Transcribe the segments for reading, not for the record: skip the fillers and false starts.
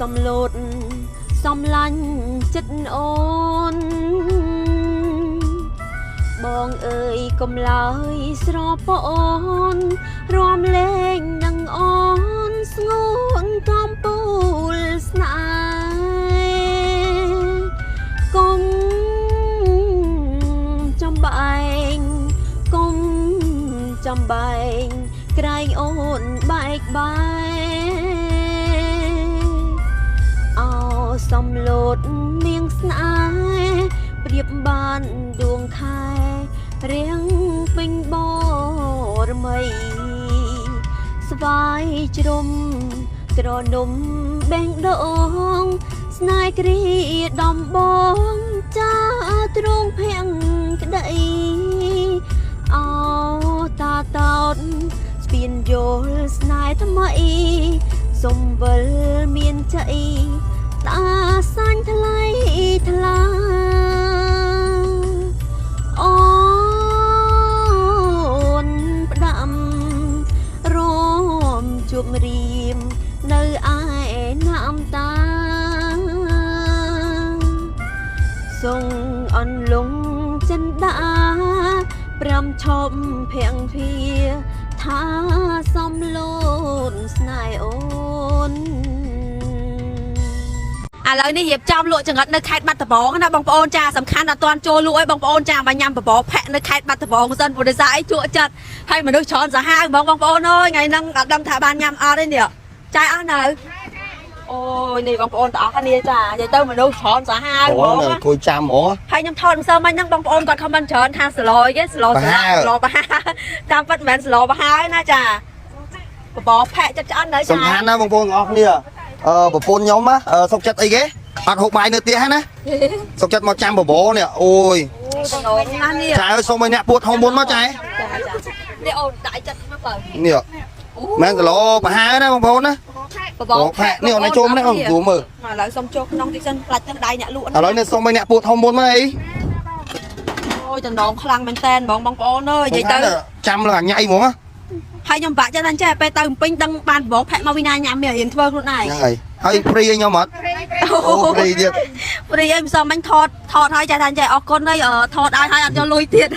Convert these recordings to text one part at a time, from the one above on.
សំលូតសំឡាញ់ចិត្តអូនបងអើយកុំឡើយស្រពអូនរំលែងនឹងអូនស្ងួនកំពូលស្នេហ៍កុំចំបែងកុំចំបែងក្រែងអូនបែកបាយអោសំលូតនាងស្នេហ៍ប្រៀបបានដួងខែរៀងពេញបរមីស្វាយជ្រុំត្រនំបេងដងស្នេហ៍គ្រាដំបងចាទ្រង់ភាំងក្តីអោតាតោតស្ពានយល់ស្នេហ៍ថ្មីសំវិលមានใจតាសាញ់ថ្លៃថ្លាអូនផ្ដាំរមជួបរៀមនៅឯណាំតាសុងអនលងចិនដាប្រាំឈប់ភាំងភាថាសំលូនស្នេហ៍អូនឥឡូវនេះរៀបចំលក់ចង្រិតនៅខេត្តបាត់ដំបងណាបងប្អូនចាសំខាន់អត់ទាន់ចូលលក់អីបងប្អូនចាមកញ៉ាំបបរផាក់នៅខេត្តបាត់ដំបងសិនព្រោះដោយសារអីជក់ចិត្តហើយមនុស្សច្រើនសាហាវបងប្អូនអើយថ្ងៃហ្នឹងអត់ដឹងថាបានញ៉ាំអត់ទេនេះចាយអស់នៅអូយនេះបងប្អូនទាំងអស់គ្នាចានិយាយទៅមនុស្សច្រើនសាហាវបងគួយចាំហ្មងហើយខ្ញុំថតម្សិលមិញហ្នឹងបងប្អូនគាត់ខមមិនច្រើនថាស្លោគេស្លោបហាតាមពិតមិនមែនស្លោបហាណាចាបបរផាក់ចិត្តឆ្អិននៅចាសំខាន់ណាបងប្អូនទាំងអស់គ្នាប្រពន្ធខ្ញុំសុកចិត្តអីគេអត់ហូបបាយនៅផ្ទះណាសុកចិត្តមកចាំបបរនេះអូយសំណងណានេះចាឲ្យសុំឲ្យអ្នកពួតហុំមុនមកចានេះអូនដាក់ចិត្តមកបើនេះមែនគីឡូប្រហែលណាបងប្អូនណាបបរផាក់នេះអូនឲ្យចូលនេះអូនយូរមើលឥឡូវសុំចូលក្នុងទីសិនផ្លាច់ទឹកដៃអ្នកលក់ឥឡូវនេះសុំឲ្យអ្នកពួតហុំមុនមកអីអូយតំណងខ្លាំងមែនតែនបងប្អូនអើយនិយាយទៅចាំលើអាញ៉ៃហ្មងហើយខ្ញុំបាក់ចិត្តតែពេលទៅពេញដឹងបានបបរផាក់មកវិណាញ៉ាំមានរៀនធ្វើខ្លួនឯងហ្នឹងហើយព្រីឲ្យខ្ញុំអត់អូព្រីទៀតព្រីឲ្យមិនសមមិញថតហើយចាថាចេះអរគុណហើយថតឲ្យអត់យកលុយទៀត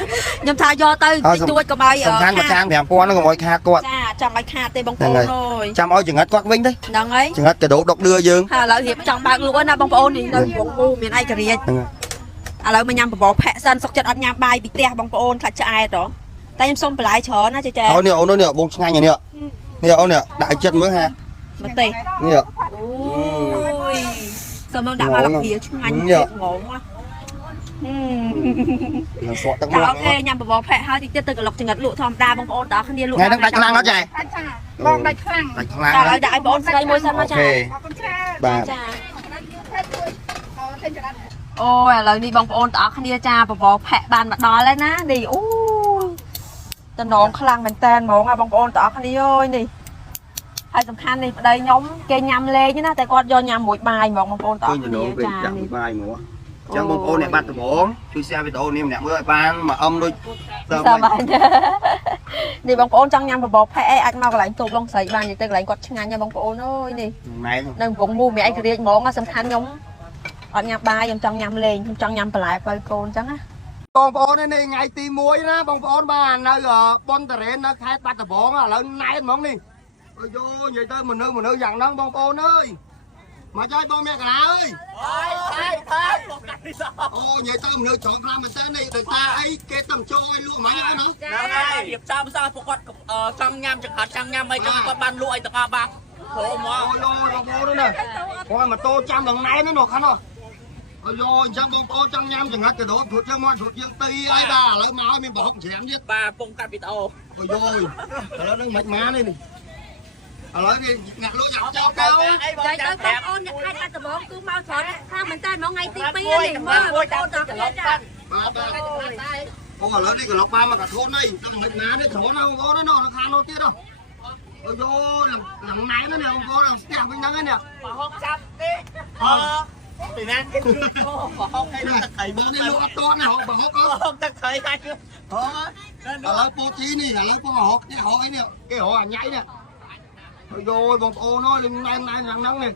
ខ្ញុំថាយកទៅទួចកុំឲ្យសំខាន់មួយចាន 5,000 ហ្នឹងកុំឲ្យខាតគាត់ចាចាំឲ្យខាតទេបងប្អូនអើយចាំឲ្យចង្រិតគាត់វិញទេហ្នឹងហើយចង្រិតកាដូដុកđưaយើងហើយឥឡូវរៀបចង់បើកលក់ណាបងប្អូននេះនៅវងមូមានឯករាជ្យឥឡូវមកញ៉ាំបបរផាក់សិនសុកចិត្តអត់ញ៉ាំបាយពីផ្ទះបងប្អូនខ្លាចឆ្អែតហ៎តែខ្ញុំសុំបន្លែច្រើនណាចាអូនេះអូននេះបងឆ្ងាញ់នេះនេះអូននេះដាក់ចិត្តមើលហាមកទេនេះអូយសុំមកដាក់មកលាឆ្ងាញ់ទៀតហ្មងនឹងសក់ទឹកមកអូខេញ៉ាំបបរផាក់ហើយតិចទៀតទៅកន្លុកចង្រិតលក់ធម្មតាបងប្អូនតើគ្នាលក់ថ្ងៃហ្នឹងដាច់ខ្លាំងអត់ចាបងដាច់ខ្លាំងតែឲ្យដាក់ឲ្យបងស្រីមួយសិនមកចាអូខេបាទចាអូយឥឡូវនេះបងប្អូនទាំងអស់គ្នាចាបបរផាក់បានមកដល់ហើយណានេះអូយតំណងខ្លាំងមែនតែនហ្មងបងប្អូនទាំងអស់គ្នាអើយនេះហើយសំខាន់នេះប្តីខ្ញុំគេញ៉ាំលេងណាតែគាត់យកញ៉ាំមួយបាយហ្មងបងប្អូនទាំងអស់គ្នាចានេះបាយហ្មងអញ្ចឹងបងប្អូនអ្នកបាត់ដំបងជួយ share វីដេអូនេះម្នាក់មើលឲ្យបានមួយអឹមដូចសប្បាយនេះបងប្អូនចង់ញ៉ាំបបរផាក់អីអាចមកកន្លែងទូកឡុងស្រីបាននិយាយទៅកន្លែងគាត់ឆ្ងាញ់ណាបងប្អូនអើយនេះនៅវងមូមានឯករាជ្យហ្មងសំខាន់ខ្ញុំអត់ញ៉ាំបាយខ្ញុំចង់ញ៉ាំលេងខ្ញុំចង់ញ៉ាំបន្លែបើកូនអញ្ចឹងណាបងប្អូននេះថ្ងៃទី1ណាបងប្អូនបាននៅប៉ុនតារ៉េននៅខេត្តបាត់ដំបងឥឡូវណែនហ្មងនេះអូយនិយាយទៅមនុស្សយ៉ាងហ្នឹងបងប្អូនអើយមកចុយបងមានកណ្ដាលអើយអូនិយាយទៅមនុស្សច្រើនខ្លាំងមែនតើនេះដោយសារអីគេតំចូលឲ្យលក់ហ្មងហ្នឹងហ្នឹងរៀបចំសោះពួកគាត់ចង់ញ៉ាំចង្កាត់ចង់ញ៉ាំអីគាត់បានលក់អីទាំងអស់បាទព្រោះមកអូយបងប្អូនណាគាត់ម៉ូតូចាំដល់ណែននោះខាងនោះអូយអញ្ចឹងបងប្អូនចង់ញ៉ាំចង្រិតកាដូធូតយើងមកធូតយើងទីអីបាទឥឡូវមកឲ្យមានប្រហុកច្រាមទៀតបាទពងកាត់វីដេអូអូយឥឡូវនឹងមិនម៉ានេះឥឡូវនេះអ្នកលក់ញ៉ាំចោលទៅចាយទៅបងអូនអ្នកខេត្តបាត់ដំបងគឺមកច្រើនខ្លាំងមែនតើមកថ្ងៃទី2នេះមើលបងអូនតើគ្នាចាបាទអូឥឡូវនេះក៏លុកបានមកកាធូននេះដល់មិនណានេះច្រើនណាបងប្អូនណានៅខាងនោះទៀតហ៎អូយឡើងណែនណាបងប្អូនស្ទះវិញហ្នឹងណាប្រហុកចាប់ទេពីណាគេប្រហុកគេទឹកត្រីនេះលក់អត់តណាហូបប្រហុកទឹកត្រីហើយឥឡូវពូជីនេះឥឡូវពូហុកនេះហុកអីនេះគេហៅអាញ៉ៃនេះអូយបងប្អូនអើយណែនយ៉ាងហ្នឹងនេះ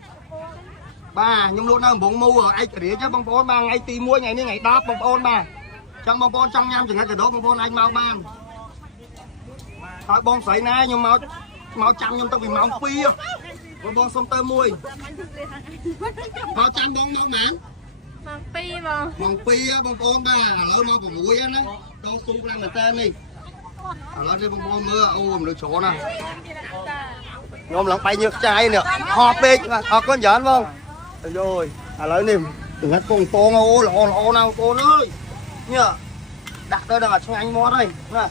bà nhung luôn nó bụng mua rồi ai kể chứ bông bồn ba ngày tí muối ngày này ngày đó bông bồn ba trong bông bồn trong nhâm chừng ngày từ đó bông bồn anh mau ban thôi bông sấy nè nhưng mau chăm nhưng tao bị máu phi bông bồn xong tơ muối mau chăm bông đâu mán bông phi bông bồn ba lỡ mau còn muối á đâu sung ra người tên đi lỡ đi bông bồn mưa ôm được chỗ nè ngom lòng bay nhược trai nè họp đi con giỡn không rồi lấy niềm ngắt con ô nào con ơi nhờ đặt đây là cho anh mua đây nè